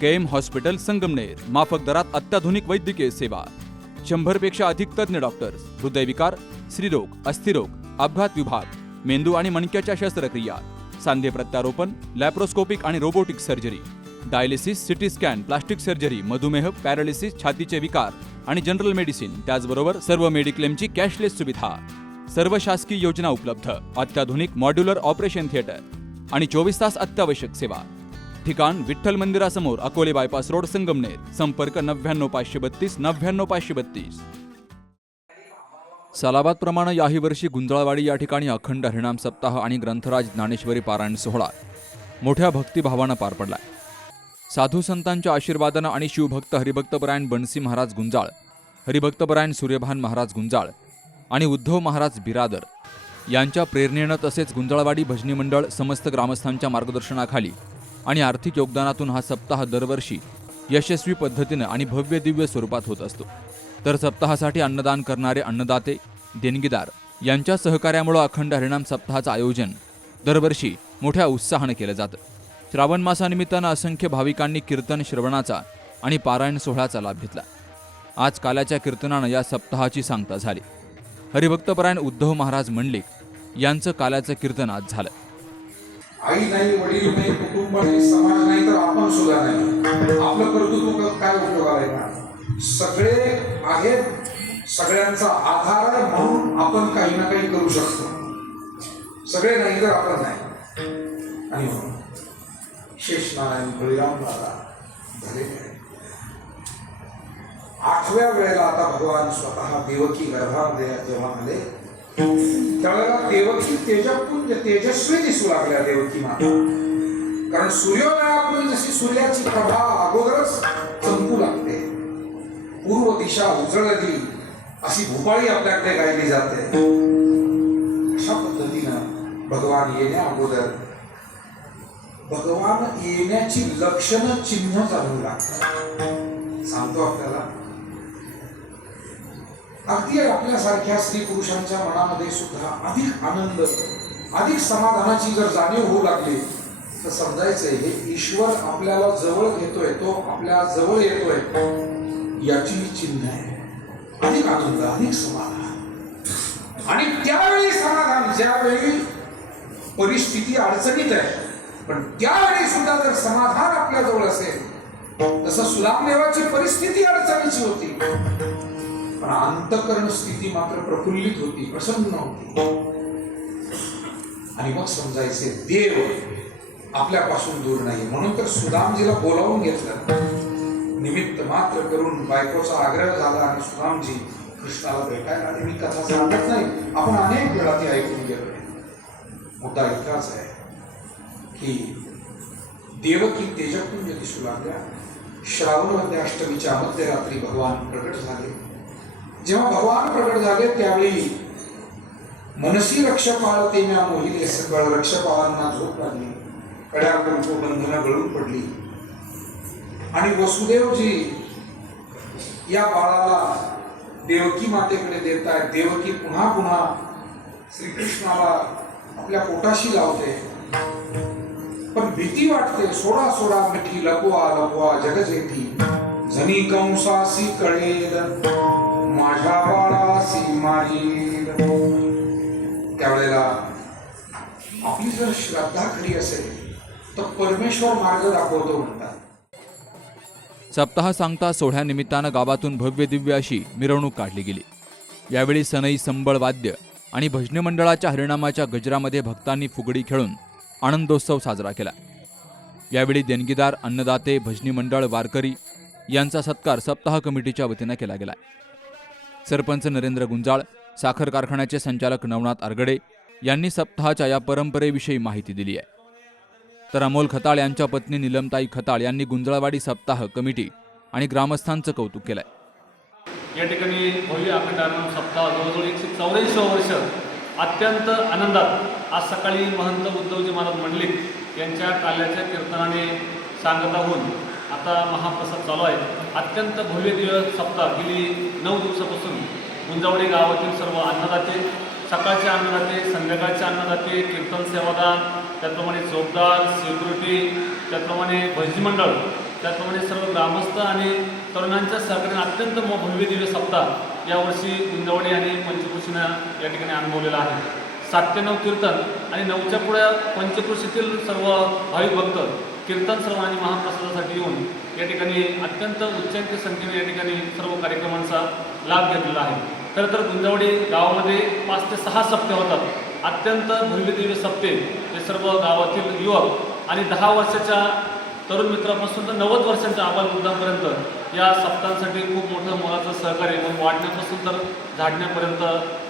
KM hospital Sangamner, माफक दरात अत्याधुनिक वैद्यकीय सेवा, 100 पेक्षा अधिक तज्ञ डॉक्टर्स, हृदयविकार, स्त्रीरोग, अस्थिरोग, अपघात विभाग, मेंदू आणि मणक्याच्या शस्त्रक्रिया, सांधे प्रत्यारोपण, लॅप्रोस्कोपिक आणि robotic surgery, dialysis, CT scan, plastic surgery, मधुमेह, पॅरालिसिस, छातीचे विकार आणि जनरल मेडिसिन, त्याचबरोबर सर्व मेडिक्लेमची कॅशलेस सुविधा, सर्व शासकीय योजना उपलब्ध, अत्याधुनिक मॉड्युलर ऑपरेशन थिएटर आणि 24 तास अत्यावश्यक सेवा. ठिकाण विठ्ठल मंदिरासमोर, अकोले बायपास रोड, संगमनेर. संपर्क 99 532 99 532. सालाबाद प्रमाणे याही वर्षी गुंजाळवाडी या ठिकाणी अखंड हरिनाम सप्ताह आणि ग्रंथराज ज्ञानेश्वरी पारायण सोहळा मोठ्या भक्तिभावानं पार पडला. साधू संतांच्या आशीर्वादानं आणि शिवभक्त हरिभक्तपरायण बणसी महाराज गुंजाळ, हरिभक्तपरायण सूर्यभान महाराज गुंजाळ आणि उद्धव महाराज बिरादर यांच्या प्रेरणेनं, तसेच गुंजाळवाडी भजनी मंडळ समस्त ग्रामस्थांच्या मार्गदर्शनाखाली आणि आर्थिक योगदानातून हा सप्ताह दरवर्षी यशस्वी पद्धतीनं आणि भव्य दिव्य स्वरूपात होत असतो. तर सप्ताहासाठी अन्नदान करणारे अन्नदाते, देणगीदार यांच्या सहकार्यामुळे अखंड हरिनाम सप्ताहाचं आयोजन दरवर्षी मोठ्या उत्साहानं केलं जातं. श्रावण मासानिमित्तानं असंख्य भाविकांनी कीर्तन श्रवणाचा आणि पारायण सोहळ्याचा लाभ घेतला. आज काल्याच्या कीर्तनानं या सप्ताहाची सांगता झाली. हरिभक्तपरायण उद्धव महाराज मंडलिक यांचं काल्याचं कीर्तन आज झालं. आई नाही, वडील नाही, कुटुंब नाही, समाज नाही, तर आपण सुद्धा नाही. आपलं कर्तृत्व काय उपयोगाला येणार? सगळे आहेत, सगळ्यांचा आधार म्हणून आपण काही ना काही करू शकतो. सगळे नाही तर आपण नाही. आणि म्हणून शेषनारायण बळीराम दादा झाले. 8व्या वेळेला आता भगवान स्वतः देवकी गर्भामध्ये जेव्हा आले, त्यावेळेला देवकी तेजस्वी दिसू लागल्या देवकी माता. कारण सूर्योदयापूर्वी जशी सूर्याची प्रभा अगोदरच चमकू लागते, पूर्व दिशा उजळली अशी भूपाळी आपल्याकडे गायली जाते. अशा पद्धतीनं भगवान येण्या अगोदर भगवान येण्याची लक्षणं चिन्ह चालू लागतात. सांगतो आपल्याला, अगदी आपल्यासारख्या स्त्री पुरुषांच्या मनामध्ये सुद्धा अधिक आनंद, अधिक समाधानाची जर जाणीव होऊ लागली तर समजायचंय हे ईश्वर आपल्याला जवळ घेतोय, तो आपल्या जवळ येतोय, याची चिन्ह आहे. अधिक आनंद, अधिक समाधान. आणि त्यावेळी समाधान, ज्यावेळी परिस्थिती अडचणीत आहे, पण त्यावेळी सुद्धा जर समाधान आपल्या जवळ असेल, तसं सुदामदेवाची परिस्थिती अडचणीची होती, पण अंतःकरण स्थिती मात्र प्रफुल्लित होती, प्रसन्न होती. आणि मग समजायचे देव आपल्यापासून दूर नाही. म्हणून तर सुदामजीला बोलावून घेतलं, निमित्त मात्र करून बायकोचा आग्रह झाला आणि सुदामजी कृष्णाला भेटायला आले. मी कथा सांगत नाही, आपण अनेक वेळा ती ऐकून गेलो. मुद्दा इतकाच आहे की देवकी तेजपुंज दिसू लागल्या. श्रावण अष्टमीच्या मध्यरात्री भगवान प्रकट झाले. जेव्हा भगवान प्रकट झाले त्यावेळी मनसी रक्षपाळ ते म्या मोहिले सकळ, रक्षपाळांना झोप लागली, कड्या कुंकू बंधनं गळून पडली. आणि वसुदेवजी या बाळाला देवकी मातेकडे देत आहेत. देवकी पुन्हा पुन्हा श्रीकृष्णाला आपल्या पोटाशी लावते, पण भीती वाटते. सोडा सोडा मिठी लपवा लपवा जगजेठी, जनी कंसासी कळेल माझ्या बाळासी मारील. त्यावेळेला आपली जर श्रद्धा खरी असेल तर परमेश्वर मार्ग दाखवतो म्हणतात. सप्ताह सांगता सोहळ्यानिमित्तानं गावातून भव्य दिव्य अशी मिरवणूक काढली गेली. यावेळी सनई, संबळ वाद्य आणि भजनी मंडळाच्या हरिनामाच्या गजरामध्ये भक्तांनी फुगडी खेळून आनंदोत्सव साजरा केला. यावेळी देणगीदार, अन्नदाते, भजनी मंडळ, वारकरी यांचा सत्कार सप्ताह कमिटीच्या वतीनं केला गेला. सरपंच नरेंद्र गुंजाळ, साखर कारखान्याचे संचालक नवनाथ आरगडे यांनी सप्ताहाच्या या परंपरेविषयी माहिती दिली आहे. तर अमोल खताळ यांच्या पत्नी निलमताई खताळ यांनी गुंजाळवाडी सप्ताह कमिटी आणि ग्रामस्थांचं कौतुक केलंय. या ठिकाणी भव्य अखंड हरिनाम सप्ताह जवळजवळ 184 वर्ष अत्यंत आनंदात आज सकाळी महंत उद्धवजी महाराज मंडलिक यांच्या काल्याच्या कीर्तनाने सांगता होऊन आता महाप्रसाद चालू आहे. अत्यंत भव्य दिवस सप्ताह गेली 9 दिवसापासून गुंजावडी गावातील सर्व अन्नदाते, सकाळचे अन्नदाते, संध्याकाळचे अन्नदाते, कीर्तन सेवादार, त्याचप्रमाणे चौकदार, सिक्युरिटी, त्याचप्रमाणे भजनी मंडळ त्याचप्रमाणे सर्व ग्रामस्थ आणि तरुणांच्या सहकार्याने अत्यंत भव्य दिव्य सप्ताह यावर्षी गुंजवडी आणि पंचकृषीनं या ठिकाणी अनुभवलेला आहे. 7 ते 9 कीर्तन आणि 9च्या पुढे पंचकृषीतील सर्व भाविक भक्त कीर्तन श्रवण आणि महाप्रसादासाठी येऊन या ठिकाणी अत्यंत उच्चांकी संख्येने या ठिकाणी सर्व कार्यक्रमांचा लाभ घेतलेला आहे. खरं तर गुंजवडी गावामध्ये 5 ते 6 सप्ते होतात. अत्यंत भव्य दिव्य सप्ते हे सर्व गावातील युवक आणि 10 वर्षाच्या तरुण मित्रापासून तर 90 वर्षांच्या आबालवृद्धांपर्यंत या सप्ताहांसाठी खूप मोठं मोलाचं सहकार्य मग वाढण्यापासून तर झाडण्यापर्यंत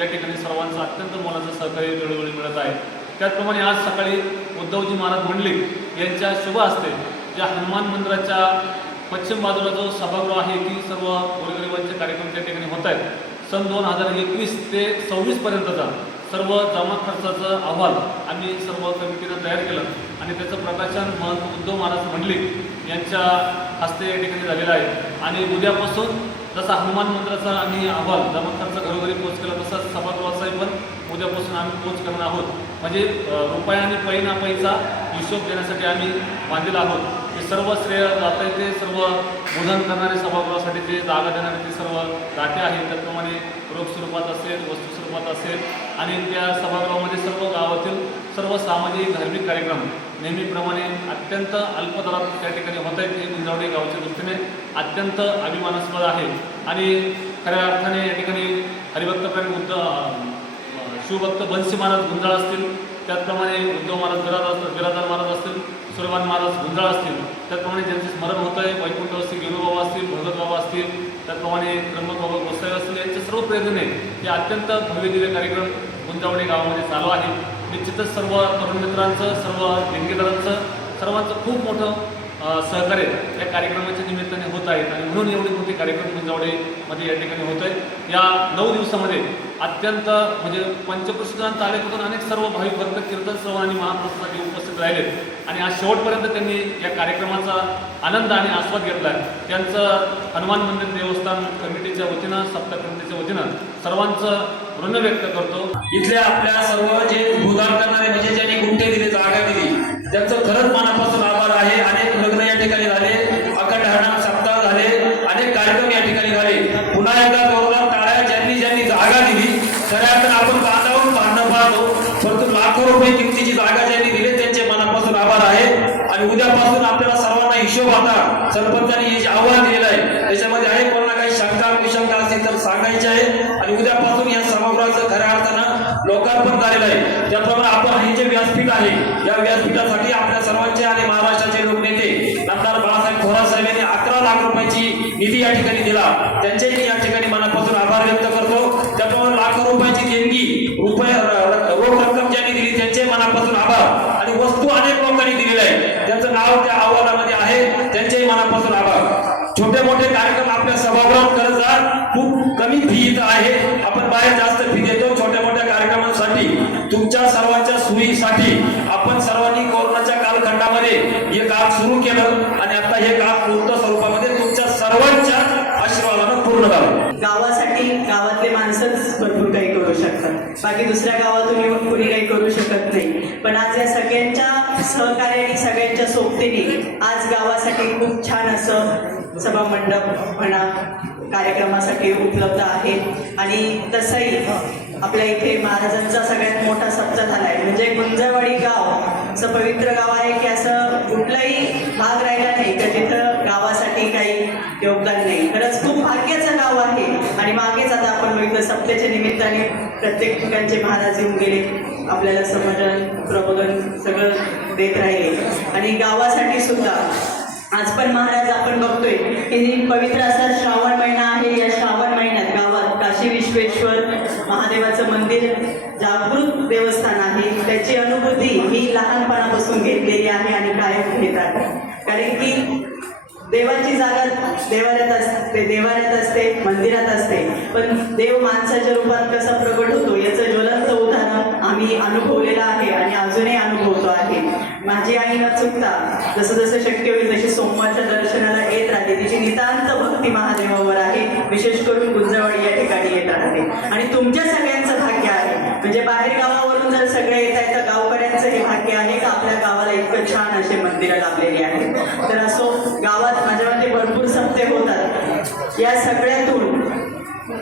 या ठिकाणी सर्वांचं अत्यंत मोलाचं सहकार्य वेळोवेळी मिळत आहे. त्याचप्रमाणे आज सकाळी उद्धवजी महाराज मंडलिक यांच्या शुभ हस्ते ज्या हनुमान मंदिराच्या पश्चिम बाजूला जो सभागृह आहे की सर्व गोरगरिबांचे कार्यक्रम त्या ठिकाणी होत आहेत. सन 2021 ते 26पर्यंतचा सर्व जमा खर्चाचा अहवाल आम्ही सर्व कमिटीनं तयार केलं आणि त्याचं प्रकाशन महंत उद्धव महाराज मंडलिक यांच्या हस्ते या ठिकाणी झालेलं आहे. आणि उद्यापासून जसा हनुमान मंदिराचा आम्ही अहवाल जमा खर्च घरोघरी पोच केला तसाच सभागृहाचाही पण उद्यापासून आम्ही पोच करणार आहोत. म्हणजे रुपया आणि पैना पैसा हिशोब देण्यासाठी आम्ही बांधलेला आहोत. हे सर्व श्रेय जाता ते सर्व बोधन करणारे सभागृहासाठी जे जागा देणारे ते सर्व दाते आहेत. त्याप्रमाणे रोख स्वरूपात असेल वस्तू स्वरूपात असेल आणि त्या सभागृहामध्ये सर्व गावातील सर्व सामाजिक धार्मिक कार्यक्रम नेहमीप्रमाणे अत्यंत अल्प दरात त्या ठिकाणी होत आहेत. हे गुंजवडी गावच्या दृष्टीने अत्यंत अभिमानास्पद आहे. आणि खऱ्या अर्थाने या ठिकाणी हरिभक्तप्रेमी शिवभक्त बन्सी महाराज गुंजाळ असतील, त्याचप्रमाणे उद्धव महाराज बिरादार महाराज असतील, सुरवान महाराज गुंजाळ असतील, त्याचप्रमाणे ज्यांचे स्मरण होतं आहे वैकुंठवासी गेरुबाबा असतील, भगत बाबा असतील, त्याचप्रमाणे ब्रह्मक बाबा गोसाई असतील, यांच्या सर्व प्रेरणेने हे अत्यंत भव्य दिव्य कार्यक्रम गुंजवडी गावामध्ये चालू आहे. निश्चितच सर्व तरुण मित्रांचं, सर्व देणगीदारांचं, सर्वांचं खूप मोठं सहकार्य या कार्यक्रमाच्या निमित्ताने होत आहेत आणि म्हणून एवढे मोठे कार्यक्रम गुंजवडीमध्ये या ठिकाणी होत आहेत. या 9 दिवसामध्ये अत्यंत म्हणजे पंचकृषीच्या तालुक्यातून अनेक सर्व भाविक भक्त कीर्तन श्रवण आणि महाप्रसादासाठी उपस्थित राहिलेत आणि आज शेवटपर्यंत त्यांनी या कार्यक्रमाचा आनंद आणि आस्वाद घेतला आहे. त्यांचं हनुमान मंदिर देवस्थान कमिटीच्या वतीनं, सप्ताह कमिटीच्या वतीनं सर्वांचं ऋण व्यक्त करतो. इथल्या आपल्या सर्व जे भूदान करणारे म्हणजे ज्यांनी गुंठे दिले, जागा दिली, त्यांचं खरंच मनापासून आभार आहे. अनेक लग्न या ठिकाणी झाले, अखंड हरिनाम सप्ताह झाले, अनेक कार्यक्रम या ठिकाणी झाले. पुन्हा एकदा जोरदार टाळ्या ज्यांनी ज्यांनी जागा दिली. खऱ्या अर्थानं आपण बांधावून भांडणं पाहतो, परंतु लाखो रुपये किमतीची जागा ज्यांनी दिली त्यांचे मनापासून आभार आहे. आणि उद्यापासून आपल्याला सर्वांना हिशोब आता सरपंचांनी हे जे आव्हान दिलेलं आहे त्याच्यामध्ये आहे. कोणाला काही शंका कुशंका असतील तर सांगायचे आहे. आणि उद्यापासून या सभागृहाचं खऱ्या अर्थानं लोकार्पण झालेलं आहे. त्याप्रमाणे आपण हे जे व्यासपीठ आहे या व्यासपीठासाठी आपल्या सर्वांचे आणि महाराष्ट्राचे लोकनेते आमदार बाळासाहेब थोरात साहेब यांनी 11 लाख रुपयाची निधी या ठिकाणी दिला. त्यांचेही मी या ठिकाणी मनापासून आभार व्यक्त करतो. त्याप्रमाणे लाखो रुपयाची देणगी रोख रक्कम ज्यांनी दिली त्यांचे मनापासून आभार. आणि वस्तू अनेक लोकांनी दिलेल्या आहे, त्यांचं नाव त्या अहवालामध्ये आहे, त्यांचेही मनापासून आभार. छोटे मोठे कार्यक्रम आपल्या सभागृहात करत जा. खूप कमी फी इथं आहे, आपण बाहेर जास्त फी देतो. छोट्या मोठ्या कार्यक्रमांसाठी तुमच्या सर्वांच्या सोयीसाठी आपण सर्वांनी कोरोनाच्या कालखंडामध्ये हे काम सुरू केलं आणि आता हे काम पूर्ण स्वरूपामध्ये तुमच्या सर्वांच्या आशीर्वादानं पूर्ण झालं. गावासाठी गावातले माणसंच भरपूर काही करू शकतात, बाकी दुसऱ्या गावातून येऊन कोणी काही करू शकत नाही. पण आज या सगळ्यांच्या सहकार्याने, सगळ्यांच्या सोबतीने आज गावासाठी खूप छान असं सभा मंडप म्हणा कार्यक्रमासाठी उपलब्ध आहे. आणि तसंही आपल्या इथे महाराजांचा सगळ्यात मोठा सप्ताह झाला आहे. म्हणजे गुंजवडी गाव असं पवित्र गाव आहे की असं कुठलाही भाग राहिला नाही का जिथं गावासाठी काही योगदान नाही. खरंच खूप भाग्याचं गाव आहे. आणि मागेच आता आपण बघितलं सप्त्याच्या निमित्ताने प्रत्येक ठिकाणचे महाराज येऊन गेले, आपल्याला समजन प्रबोधन सगळं देत राहिले. आणि गावासाठी सुद्धा आज पण महाराज आपण बघतोय की पवित्र असा श्रावण महिना आहे. या श्रावण महिन्यात गावात काशी विश्वेश्वर महादेवाचं मंदिर जागृत देवस्थान आहे. त्याची अनुभूती ही लहानपणापासून घेतलेली आहे आणि कायम घेत आहे. कारण की देवाची जागा देवाऱ्यात असते, मंदिरात असते, पण देव माणसाच्या रूपात कसा प्रगट होतो याचं ज्वलंत उदाहरण आम्ही अनुभवलेलं आहे आणि अजूनही अनुभवतो आहे. माझी आई न चुकता जसं जसं शक्य होईल तशी सोमवारच्या दर्शनाला येत राहते. तिची नितांत भक्ती महादेवावर आहे. विशेष करून गुंजवडी या ठिकाणी येत राहते. आणि तुमच्या सगळ्यांचं भाग्य आहे, म्हणजे बाहेर गावावरून जर सगळे येत आहेत तर गावकऱ्यांचं हे भाग्य आहे का आपल्या गावाला इतकं छान असे मंदिरं लाभलेली आहेत. तर असो गावात माझ्या मते भरपूर सप्ते होतात. या सगळ्यातून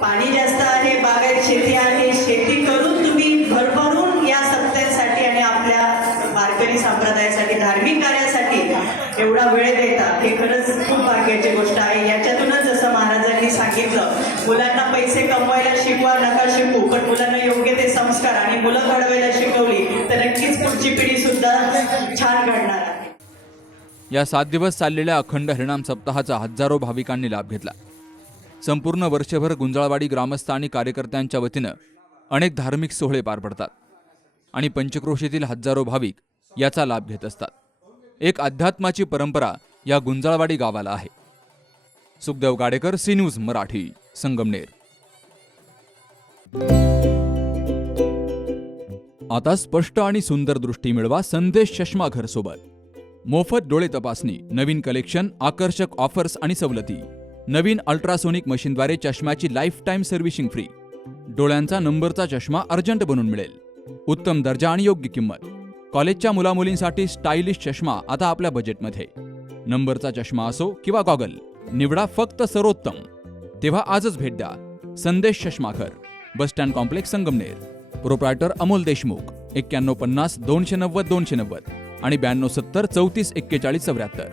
पाणी जास्त आहे, बागायत शेती आहे, शेती करून तुम्ही भरभरून या सप्त्यांसाठी आणि आपल्या वारकरी संप्रदायासाठी धार्मिक कार्यासाठी एवढा वेळ देता हे खरंच खूप भाग्याची गोष्ट आहे. याच्यातूनच जसं महाराजांनी सांगितलं, मुलांना पैसे कमवायला शिकवा नका शिकू, पण मुलांना योग्य ते संस्कार आणि मुलं घडवायला शिकवली तर नक्कीच पुढची पिढी सुद्धा छान घडणार आहे. या 7 दिवस चाललेल्या अखंड हरिनाम सप्ताहाचा हजारो भाविकांनी लाभ घेतला. संपूर्ण वर्षभर गुंजाळवाडी ग्रामस्थ आणि कार्यकर्त्यांच्या वतीनं अनेक धार्मिक सोहळे पार पडतात आणि पंचक्रोशीतील हजारो भाविक याचा लाभ घेत असतात. एक अध्यात्माची परंपरा या गुंजाळवाडी गावाला आहे. Sukhdev Gadekar, C news Marathi, Sangamner. आता स्पष्ट आणि सुंदर दृष्टी मिळवा संदेश चष्मा घर सोबत. मोफत डोळे तपासणी, नवीन कलेक्शन, आकर्षक ऑफर्स आणि सवलती. नवीन अल्ट्रासोनिक मशीनद्वारे चष्म्याची लाईफ टाईम सर्व्हिसिंग फ्री. डोळ्यांचा नंबरचा चष्मा अर्जंट बनून मिळेल. उत्तम दर्जा आणि योग्य किंमत. कॉलेजच्या मुलामुलींसाठी स्टायलिश चष्मा आता आपल्या बजेटमध्ये. नंबरचा चष्मा असो किंवा गॉगल, निवडा फक्त सर्वोत्तम. तेव्हा आजच भेट द्या Sandesh Chashmaghar, bus stand complex, Sangamner. Proprietor Amol Deshmukh. 9150 290 290 आणि 9270 34 41 74.